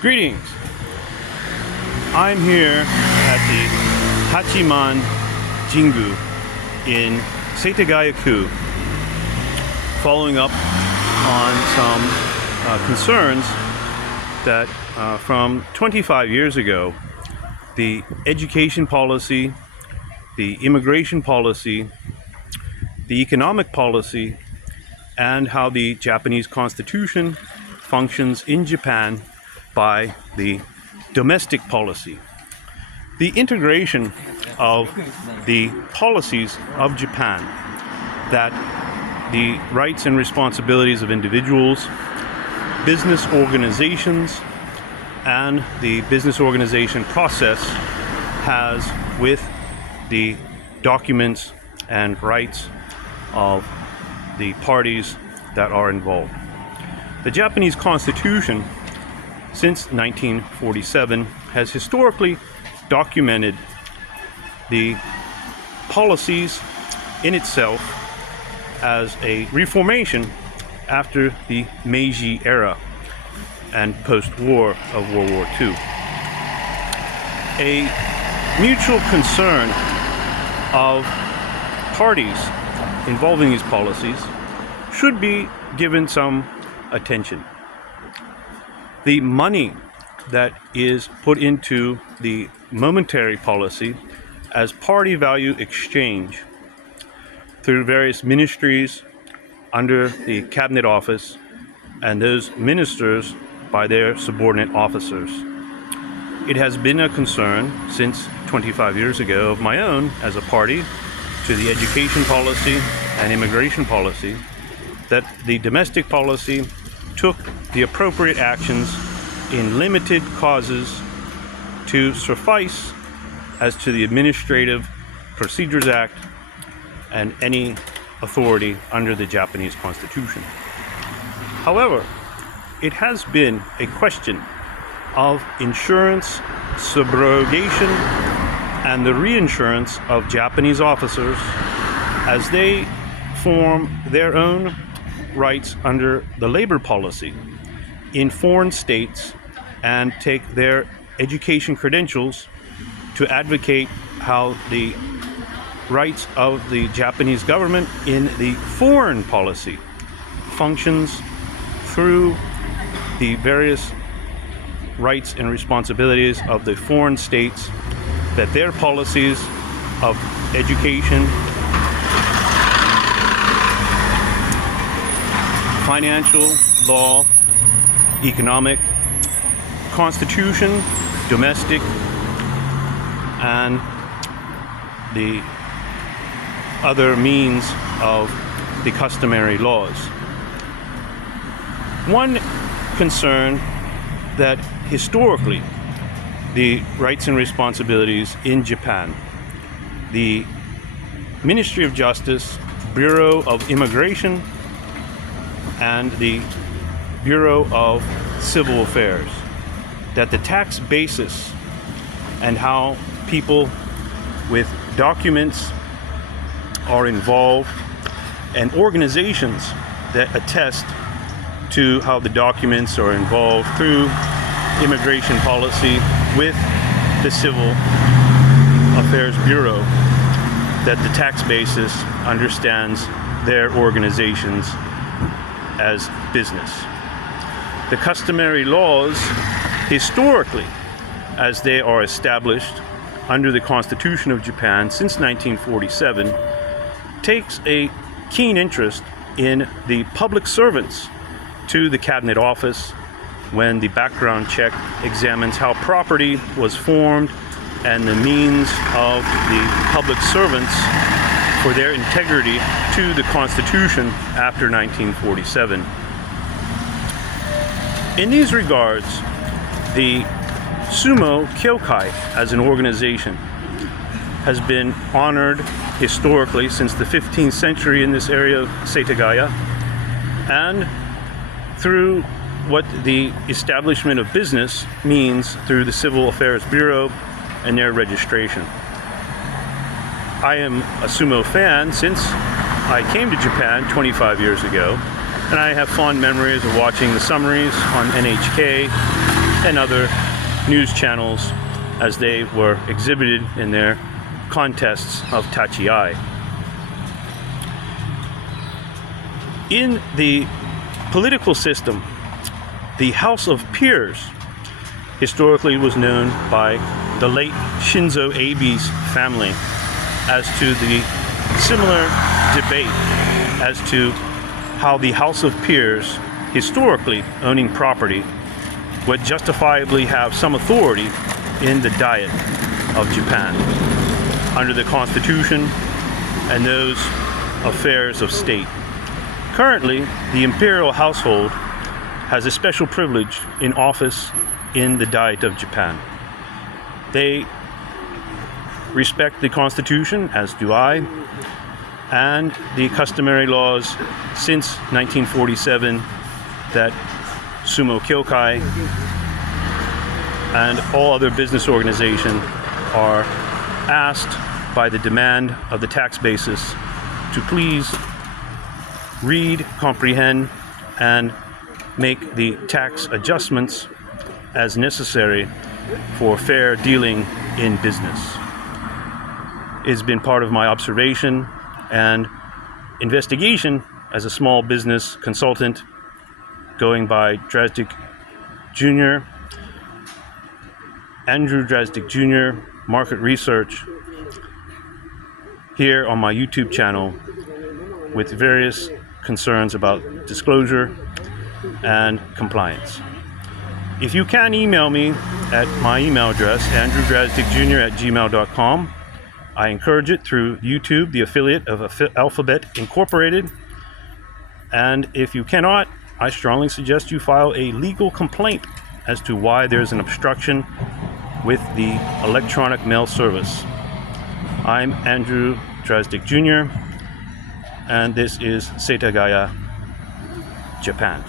Greetings. I'm here at the Hachiman Jingu in Setagaya-ku, following up on some concerns that from 25 years ago, the education policy, the immigration policy, the economic policy, and how the Japanese Constitution functions in Japan by the domestic policy. The integration of the policies of Japan, that the rights and responsibilities of individuals, business organizations, and the business organization process has with the documents and rights of the parties that are involved. The Japanese Constitution, since 1947, has historically documented the policies in itself as a reformation after the Meiji era and post-war of World War II. A mutual concern of parties involving these policies should be given some attention. The money that is put into the momentary policy as party value exchange through various ministries under the cabinet office and those ministers by their subordinate officers. It has been a concern since 25 years ago of my own as a party to the education policy and immigration policy that the domestic policy took the appropriate actions in limited causes to suffice as to the Administrative Procedures Act and any authority under the Japanese Constitution. However, it has been a question of insurance subrogation and the reinsurance of Japanese officers as they form their own rights under the labor policy in foreign states and take their education credentials to advocate how the rights of the Japanese government in the foreign policy functions through the various rights and responsibilities of the foreign states, that their policies of education, financial, law, economic, constitution, domestic, and the other means of the customary laws. One concern that historically the rights and responsibilities in Japan, the Ministry of Justice, Bureau of Immigration, and the Bureau of Civil Affairs, that the tax basis and how people with documents are involved and organizations that attest to how the documents are involved through immigration policy with the Civil Affairs Bureau, that the tax basis understands their organizations as business. The customary laws, historically, as they are established under the Constitution of Japan since 1947, takes a keen interest in the public servants to the Cabinet Office when the background check examines how property was formed and the means of the public servants for their integrity to the Constitution after 1947. In these regards, the Sumo Kyokai as an organization has been honored historically since the 15th century in this area of Setagaya, and through what the establishment of business means through the Civil Affairs Bureau and their registration. I am a sumo fan since I came to Japan 25 years ago, and I have fond memories of watching the summaries on NHK and other news channels as they were exhibited in their contests of tachiai. In the political system, the House of Peers historically was known by the late Shinzo Abe's family as to the similar debate as to how the House of Peers, historically owning property, would justifiably have some authority in the Diet of Japan under the Constitution and those affairs of state. Currently, the imperial household has a special privilege in office in the Diet of Japan. They respect the Constitution, as do I, and the customary laws since 1947 that Sumo Kyokai and all other business organizations are asked by the demand of the tax basis to please read, comprehend, and make the tax adjustments as necessary for fair dealing in business. It's been part of my observation and investigation as a small business consultant going by Drastic Jr., Andrew Drastic Jr., Market Research, here on my YouTube channel with various concerns about disclosure and compliance. If you can email me at my email address, andrewdrasticjr@gmail.com. I encourage it through YouTube, the affiliate of Alphabet Incorporated. And if you cannot, I strongly suggest you file a legal complaint as to why there's an obstruction with the electronic mail service. I'm Andrew Drastic Jr., and this is Setagaya, Japan.